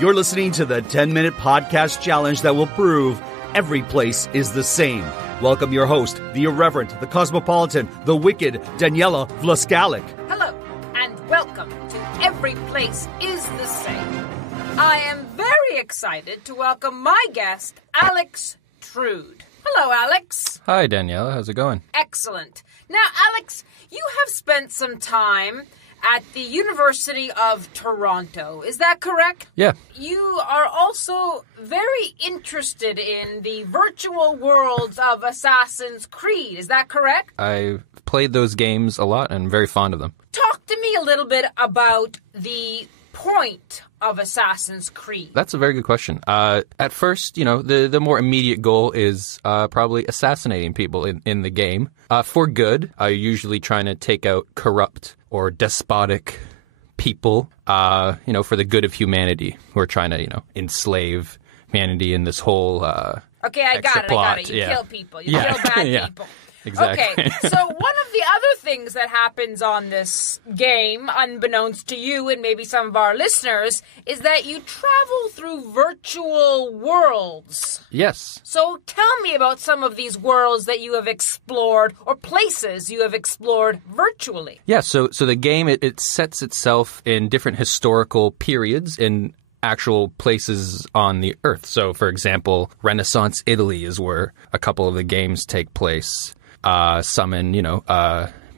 You're listening to the 10-minute podcast challenge that will prove every place is the same. Welcome your host, the irreverent, the cosmopolitan, the wicked, Daniela Vlaskalic. Hello, and welcome to Every Place is the Same. I am very excited to welcome my guest, Alex Treude. Hello, Alex. Hi, Daniela. How's it going? Excellent. Now, Alex, you have spent some time at the University of Toronto. Is that correct? Yeah. You are also very interested in the virtual worlds of Assassin's Creed. Is that correct? I've played those games a lot and I'm very fond of them. Talk to me a little bit about the point of Assassin's Creed. That's a very good question. At first, the more immediate goal is probably assassinating people in the game. For good, usually trying to take out corrupt or despotic people, for the good of humanity who are trying to, enslave humanity in this whole Okay, I got it. You kill people. You kill bad people. Exactly. Okay, so one of the other things that happens on this game, unbeknownst to you and maybe some of our listeners, is that you travel through virtual worlds. Yes. So tell me about some of these worlds that you have explored or places you have explored virtually. Yeah, so the game, it sets itself in different historical periods in actual places on the Earth. So, for example, Renaissance Italy is where a couple of the games take place. Some in,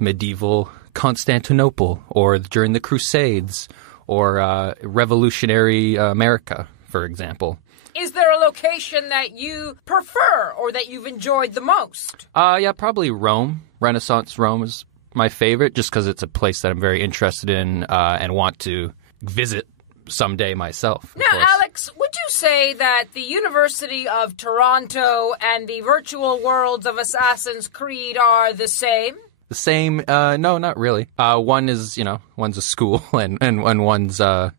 medieval Constantinople or during the Crusades or revolutionary America, for example. Is there a location that you prefer or that you've enjoyed the most? Yeah, probably Rome. Renaissance Rome is my favorite just because it's a place that I'm very interested in and want to visit someday myself. Now, Alex, would you say that the University of Toronto and the virtual worlds of Assassin's Creed are the same? The same? No, not really. One is, one's a school and one's, a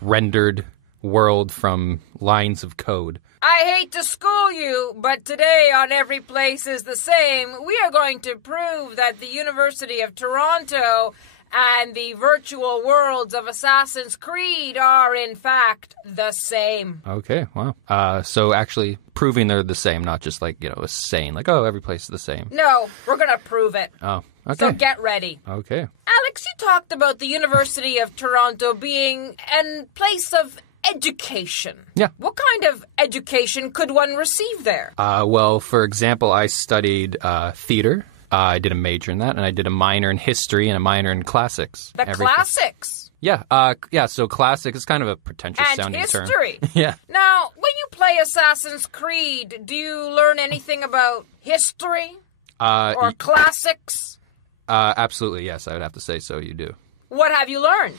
rendered world from lines of code. I hate to school you, but today on Every Place is the Same, we are going to prove that the University of Toronto and the virtual worlds of Assassin's Creed are, in fact, the same. Okay, wow. So actually proving they're the same, not just like, a saying, like, oh, every place is the same. No, we're going to prove it. Oh, okay. So get ready. Okay. Alex, you talked about the University of Toronto being a place of education. Yeah. What kind of education could one receive there? Well, for example, I studied theater. I did a major in that, and I did a minor in history and a minor in classics. Classics? Yeah, so classic is kind of a pretentious-sounding term. And history. Yeah. Now, when you play Assassin's Creed, do you learn anything about history or classics? Absolutely, yes, I would have to say so, you do. What have you learned?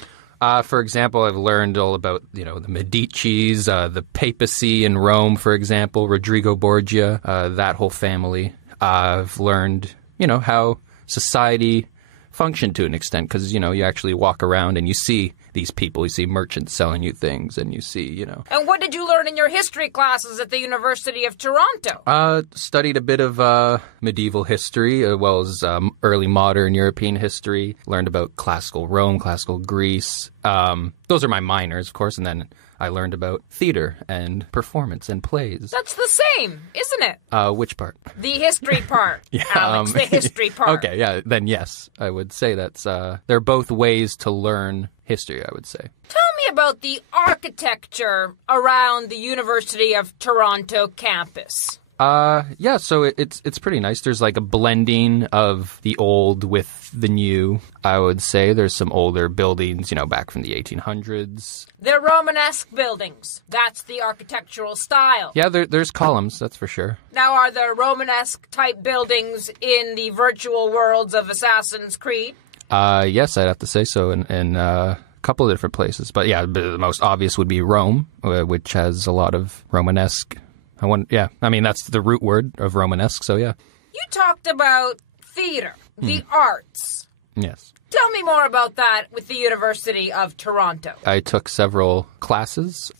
For example, I've learned all about, the Medicis, the papacy in Rome, for example, Rodrigo Borgia, that whole family. I've learned how society functioned to an extent because, you actually walk around and you see these people. You see merchants selling you things and you see, And what did you learn in your history classes at the University of Toronto? Studied a bit of medieval history as well as early modern European history. Learned about classical Rome, classical Greece. Those are my minors, of course, and then I learned about theater and performance and plays. That's the same, isn't it? Which part? The history part, yeah, Alex, the history part. Okay, yeah, then yes, I would say that's, they're both ways to learn history, I would say. Tell me about the architecture around the University of Toronto campus. Yeah, so it's pretty nice. There's like a blending of the old with the new, I would say. There's some older buildings, back from the 1800s. They're Romanesque buildings. That's the architectural style. Yeah, there's columns, that's for sure. Now, are there Romanesque-type buildings in the virtual worlds of Assassin's Creed? Yes, I'd have to say so in a couple of different places. But yeah, the most obvious would be Rome, which has a lot of Romanesque. That's the root word of Romanesque, so yeah. You talked about theater, the arts. Yes. Tell me more about that with the University of Toronto. I took several classes,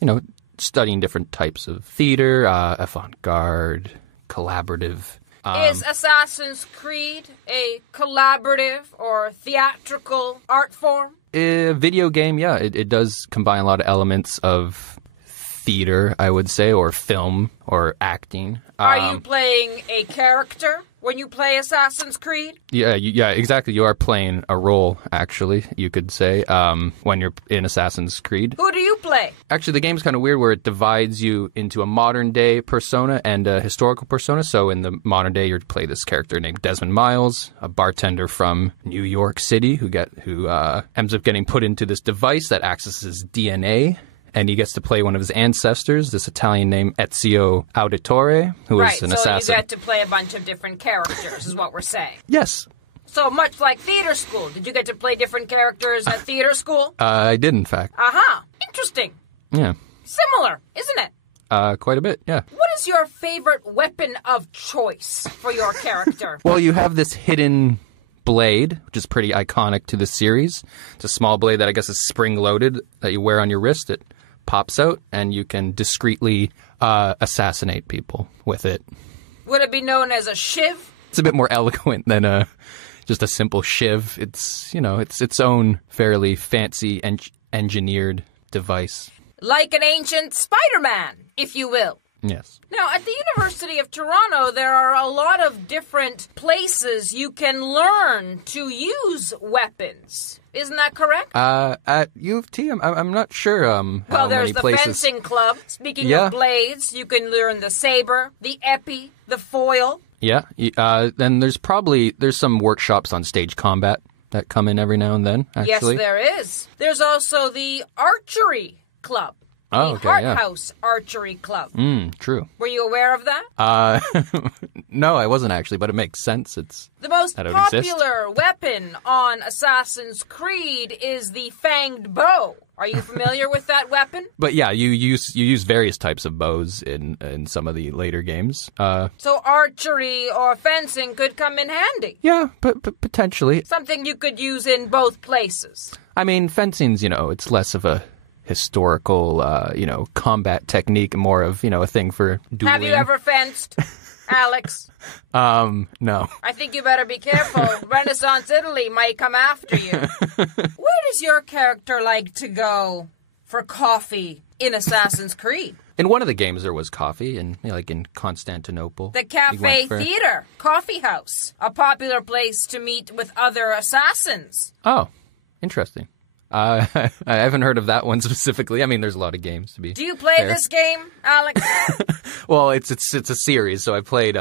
studying different types of theater, avant-garde, collaborative Is Assassin's Creed a collaborative or theatrical art form? A video game, yeah. It does combine a lot of elements of theater, I would say, or film or acting. Are you playing a character when you play Assassin's Creed? Yeah, exactly. You are playing a role, actually, you could say, when you're in Assassin's Creed. Who do you play? Actually, the game's kind of weird where it divides you into a modern-day persona and a historical persona. So in the modern day, you play this character named Desmond Miles, a bartender from New York City who ends up getting put into this device that accesses DNA. And he gets to play one of his ancestors, this Italian named Ezio Auditore, who is an assassin. Right, so you get to play a bunch of different characters, is what we're saying. Yes. So much like theater school. Did you get to play different characters at theater school? I did, in fact. Aha. Interesting. Yeah. Similar, isn't it? Quite a bit, yeah. What is your favorite weapon of choice for your character? Well, you have this hidden blade, which is pretty iconic to the series. It's a small blade that I guess is spring-loaded that you wear on your wrist. It pops out, and you can discreetly assassinate people with it. Would it be known as a shiv? It's a bit more eloquent than just a simple shiv. It's, it's its own fairly fancy engineered device. Like an ancient Spider-Man, if you will. Yes. Now, at the University of Toronto, there are a lot of different places you can learn to use weapons. Isn't that correct? At U of T, I'm not sure how many places. Well, there's the fencing club. Speaking of blades, you can learn the saber, the épée, the foil. Yeah. Then there's some workshops on stage combat that come in every now and then, actually. Yes, there is. There's also the archery club. The Hart House Archery Club. True. Were you aware of that? No, I wasn't actually, but it makes sense. It's the most popular weapon on Assassin's Creed is the fanged bow. Are you familiar with that weapon? But yeah, you use various types of bows in some of the later games. So archery or fencing could come in handy. Yeah, but potentially. Something you could use in both places. I mean, fencing's, it's less of a historical, combat technique, more of, a thing for dueling. Have you ever fenced, Alex? No. I think you better be careful. Renaissance Italy might come after you. Where does your character like to go for coffee in Assassin's Creed? In one of the games, there was coffee, like in Constantinople. The Café Theater, coffee house, a popular place to meet with other assassins. Oh, interesting. I haven't heard of that one specifically. I mean, there's a lot of games to be. Do you play this game, Alex? Well, it's a series, so I played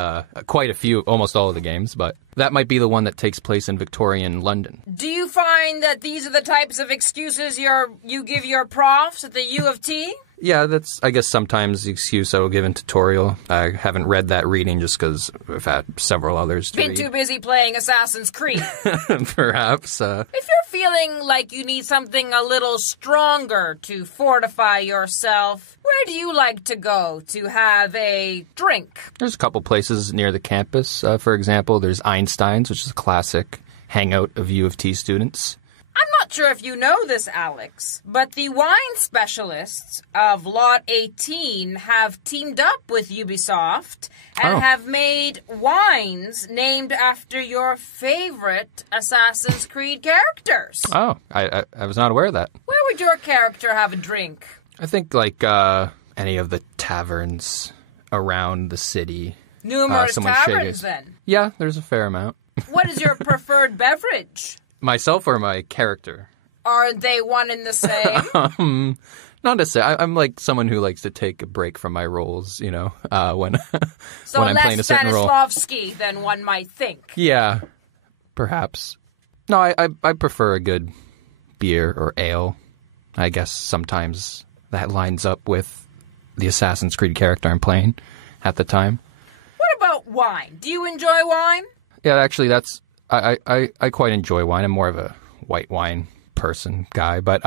quite a few, almost all of the games, but that might be the one that takes place in Victorian London. Do you find that these are the types of excuses you give your profs at the U of T? Yeah, that's, I guess, sometimes the excuse I will give in tutorial. I haven't read that reading just because I've had several others to read. Been too busy playing Assassin's Creed. Perhaps. If you're feeling like you need something a little stronger to fortify yourself, where do you like to go to have a drink? There's a couple places near the campus. For example, there's Einstein's, which is a classic hangout of U of T students. I'm not sure if you know this, Alex, but the wine specialists of Lot 18 have teamed up with Ubisoft and have made wines named after your favorite Assassin's Creed characters. Oh, I was not aware of that. Where would your character have a drink? I think like any of the taverns around the city. Numerous taverns, then? Yeah, there's a fair amount. What is your preferred beverage? Myself or my character? Are they one and the same? Not necessarily. I'm like someone who likes to take a break from my roles, when when I'm playing a certain role. So less Stanislavski than one might think. Yeah, perhaps. No, I prefer a good beer or ale. I guess sometimes that lines up with the Assassin's Creed character I'm playing at the time. What about wine? Do you enjoy wine? Yeah, actually, I quite enjoy wine. I'm more of a white wine guy, but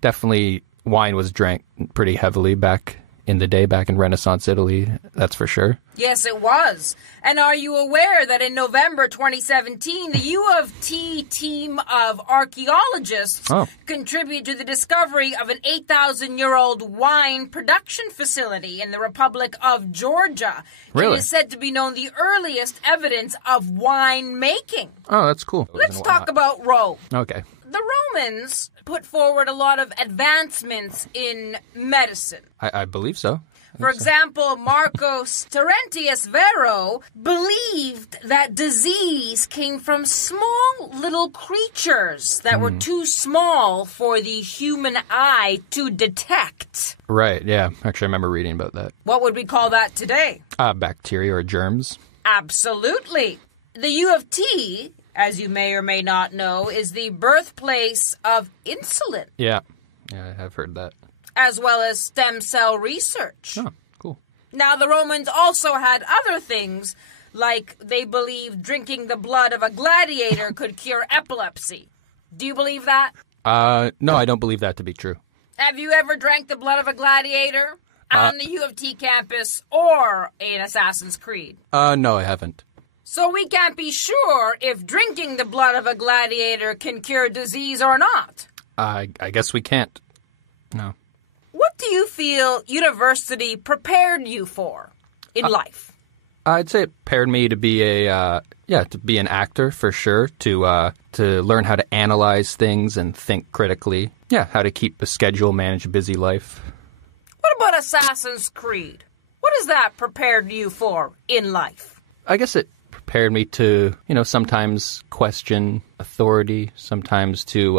definitely wine was drank pretty heavily back in the day back in Renaissance Italy, that's for sure. Yes, it was. And are you aware that in November 2017, the U of T team of archaeologists contributed to the discovery of an 8,000-year-old wine production facility in the Republic of Georgia? Really? It is said to be known the earliest evidence of wine making. Oh, that's cool. Let's talk about Rome. Okay. The Romans put forward a lot of advancements in medicine. I believe so. For example, Marcus Terentius Varro believed that disease came from small little creatures that were too small for the human eye to detect. Right, yeah. Actually, I remember reading about that. What would we call that today? Bacteria or germs. Absolutely. The U of T, as you may or may not know, is the birthplace of insulin. Yeah, I have heard that. As well as stem cell research. Oh, cool. Now, the Romans also had other things, like they believed drinking the blood of a gladiator could cure epilepsy. Do you believe that? No, I don't believe that to be true. Have you ever drank the blood of a gladiator on the U of T campus or in Assassin's Creed? No, I haven't. So we can't be sure if drinking the blood of a gladiator can cure disease or not. I guess we can't. No. What do you feel university prepared you for in life? I'd say it prepared me to be to be an actor for sure, to learn how to analyze things and think critically. Yeah, how to keep a schedule, manage a busy life. What about Assassin's Creed? What has that prepared you for in life? I guess it prepared me to, sometimes question authority, sometimes to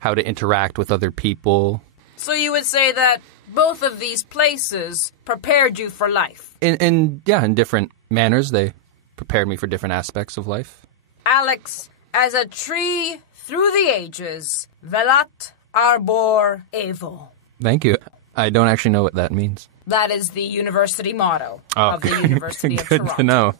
how to interact with other people. So you would say that both of these places prepared you for life? In different manners, they prepared me for different aspects of life. Alex, as a tree through the ages, velat arbor evo. Thank you. I don't actually know what that means. That is the university motto of the University of Good Toronto. to know.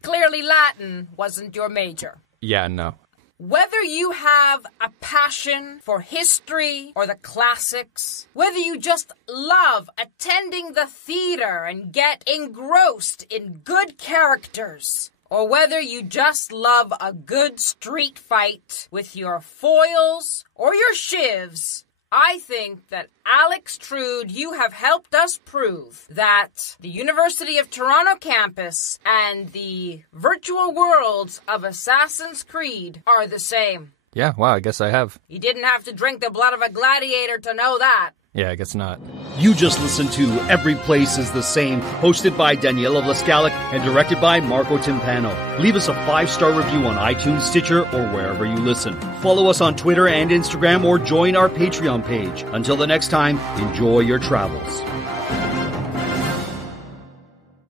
Clearly Latin wasn't your major. Yeah, no. Whether you have a passion for history or the classics, whether you just love attending the theater and get engrossed in good characters, or whether you just love a good street fight with your foils or your shivs, I think that Alex Treude, you have helped us prove that the University of Toronto campus and the virtual worlds of Assassin's Creed are the same. Yeah, wow, I guess I have. You didn't have to drink the blood of a gladiator to know that. Yeah, I guess not. You just listened to Every Place is the Same, hosted by Daniela Vlaskalic and directed by Marco Timpano. Leave us a 5-star review on iTunes, Stitcher, or wherever you listen. Follow us on Twitter and Instagram or join our Patreon page. Until the next time, enjoy your travels.